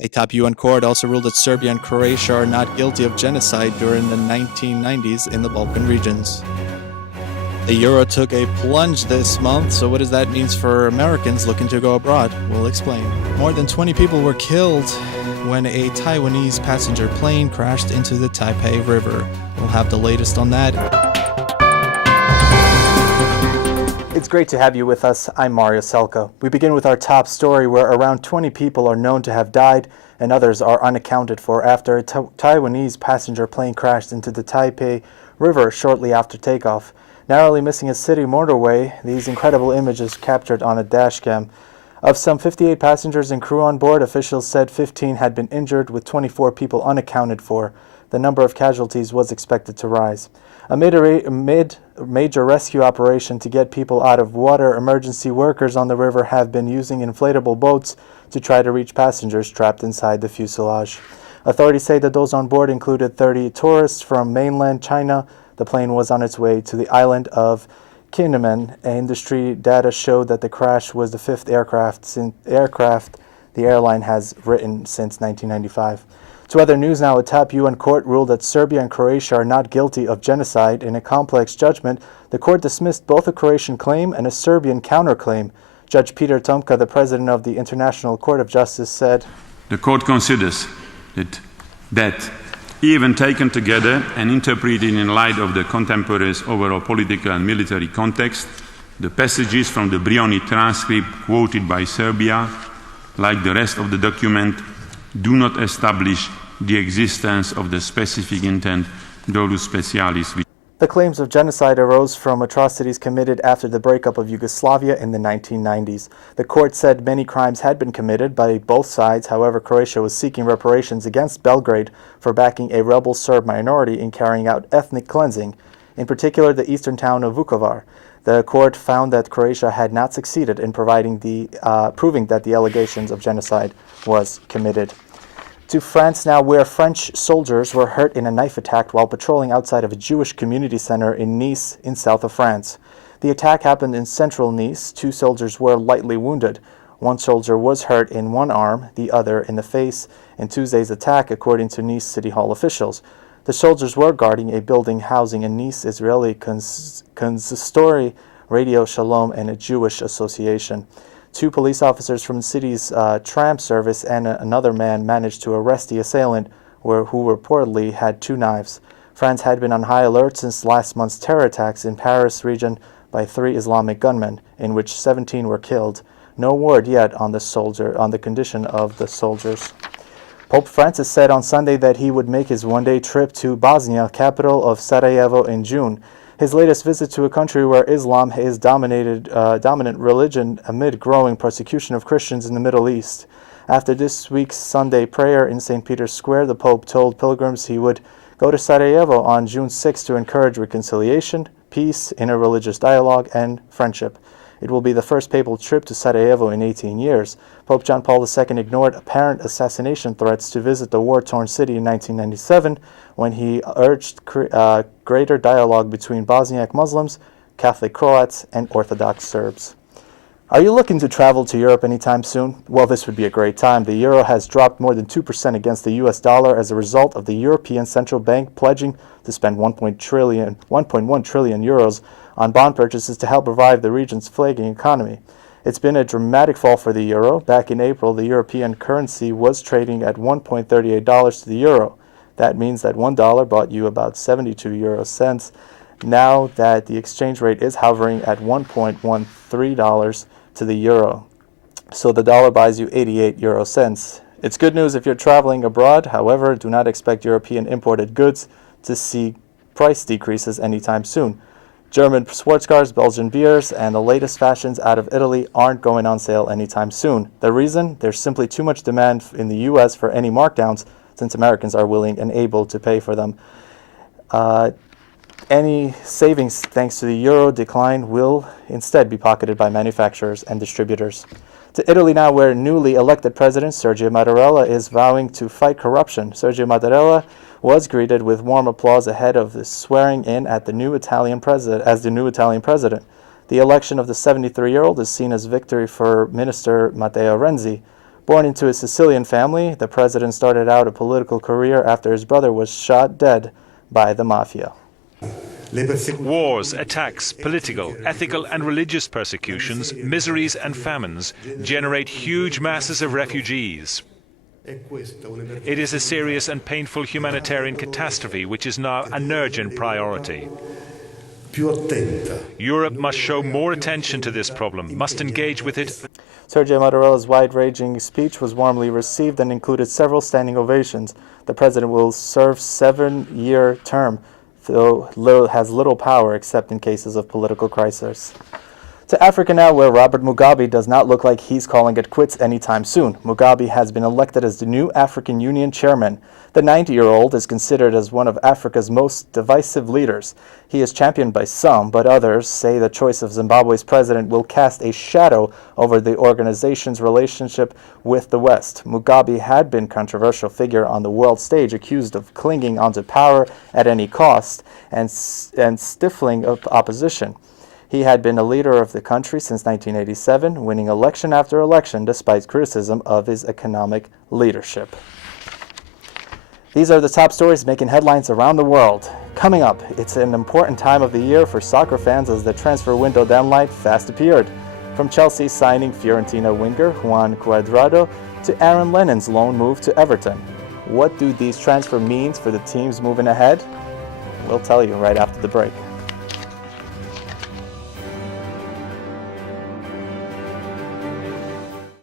A top UN court also ruled that Serbia and Croatia are not guilty of genocide during the 1990s in the Balkan regions. The euro took a plunge this month, so what does that mean for Americans looking to go abroad? We'll explain. More than 20 people were killed when a Taiwanese passenger plane crashed into the Taipei River. We'll have the latest on that. It's great to have you with us. I'm Mario Selka. We begin with our top story where around 20 people are known to have died and others are unaccounted for after a Taiwanese passenger plane crashed into the Taipei River shortly after takeoff. Narrowly missing a city motorway, these incredible images captured on a dashcam. Of some 58 passengers and crew on board, officials said 15 had been injured, with 24 people unaccounted for. The number of casualties was expected to rise. Amid a major rescue operation to get people out of water, emergency workers on the river have been using inflatable boats to try to reach passengers trapped inside the fuselage. Authorities say that those on board included 30 tourists from mainland China. The plane was on its way to the island of Kinmen. Industry data showed that the crash was the fifth aircraft the airline has written since 1995. To other news now, a top UN court ruled that Serbia and Croatia are not guilty of genocide. In a complex judgment, the court dismissed both a Croatian claim and a Serbian counterclaim. Judge Peter Tomka, the president of the International Court of Justice, said, "The court considers that even taken together and interpreted in light of the contemporary overall political and military context, the passages from the Brioni transcript quoted by Serbia, like the rest of the document, do not establish the existence of the specific intent dolus specialis." The claims of genocide arose from atrocities committed after the breakup of Yugoslavia in the 1990s. The court said many crimes had been committed by both sides. However, Croatia was seeking reparations against Belgrade for backing a rebel Serb minority in carrying out ethnic cleansing, in particular the eastern town of Vukovar. The court found that Croatia had not succeeded in proving that the allegations of genocide was committed. To France now, where French soldiers were hurt in a knife attack while patrolling outside of a Jewish community center in Nice, in south of France. The attack happened in central Nice. 2 soldiers were lightly wounded. 1 soldier was hurt in one arm, the other in the face, in Tuesday's attack, according to Nice City Hall officials. The soldiers were guarding a building housing a Nice Israeli consistory, Radio Shalom, and a Jewish association. 2 police officers from the city's tram service and another man managed to arrest the assailant, who reportedly had 2 knives. France had been on high alert since last month's terror attacks in Paris region by 3 Islamic gunmen, in which 17 were killed. No word yet on the condition of the soldiers. Pope Francis said on Sunday that he would make his one-day trip to Bosnia, capital of Sarajevo, in June. His latest visit to a country where Islam is dominant religion amid growing persecution of Christians in the Middle East. After this week's Sunday prayer in St. Peter's Square, the Pope told pilgrims he would go to Sarajevo on June 6 to encourage reconciliation, peace, interreligious dialogue, and friendship. It will be the first papal trip to Sarajevo in 18 years. Pope John Paul II ignored apparent assassination threats to visit the war-torn city in 1997 when he urged greater dialogue between Bosniak Muslims, Catholic Croats, and Orthodox Serbs. Are you looking to travel to Europe anytime soon? Well, this would be a great time. The euro has dropped more than 2% against the US dollar as a result of the European Central Bank pledging to spend 1.1 trillion euros on bond purchases to help revive the region's flagging economy. It's been a dramatic fall for the euro. Back in April, the European currency was trading at $1.38 to the euro. That means that $1 bought you about 72 euro cents. Now that the exchange rate is hovering at $1.13 to the euro. So the dollar buys you 88 euro cents. It's good news if you're traveling abroad. However, do not expect European imported goods to see price decreases anytime soon. German sports cars, Belgian beers, and the latest fashions out of Italy aren't going on sale anytime soon. The reason? There's simply too much demand in the US for any markdowns, since Americans are willing and able to pay for them. Any savings thanks to the euro decline will instead be pocketed by manufacturers and distributors. To Italy now, where newly elected President Sergio Mattarella is vowing to fight corruption. Sergio Mattarella was greeted with warm applause ahead of the swearing in as the new Italian president. The election of the 73-year-old is seen as victory for Minister Matteo Renzi. Born into a Sicilian family, the president started out a political career after his brother was shot dead by the mafia. Wars, attacks, political, ethical and religious persecutions, miseries and famines generate huge masses of refugees. It is a serious and painful humanitarian catastrophe which is now an urgent priority. Europe must show more attention to this problem, must engage with it. Sergio Mattarella's wide-ranging speech was warmly received and included several standing ovations. The president will serve a 7-year term, though has little power except in cases of political crisis. To Africa now, where Robert Mugabe does not look like he's calling it quits anytime soon. Mugabe has been elected as the new African Union chairman. The 90-year-old is considered as one of Africa's most divisive leaders. He is championed by some, but others say the choice of Zimbabwe's president will cast a shadow over the organization's relationship with the West. Mugabe had been a controversial figure on the world stage, accused of clinging onto power at any cost and stifling of opposition. He had been a leader of the country since 1987, winning election after election despite criticism of his economic leadership. These are the top stories making headlines around the world. Coming up, it's an important time of the year for soccer fans as the transfer window deadline fast appeared. From Chelsea signing Fiorentina winger Juan Cuadrado to Aaron Lennon's loan move to Everton. What do these transfer means for the teams moving ahead? We'll tell you right after the break.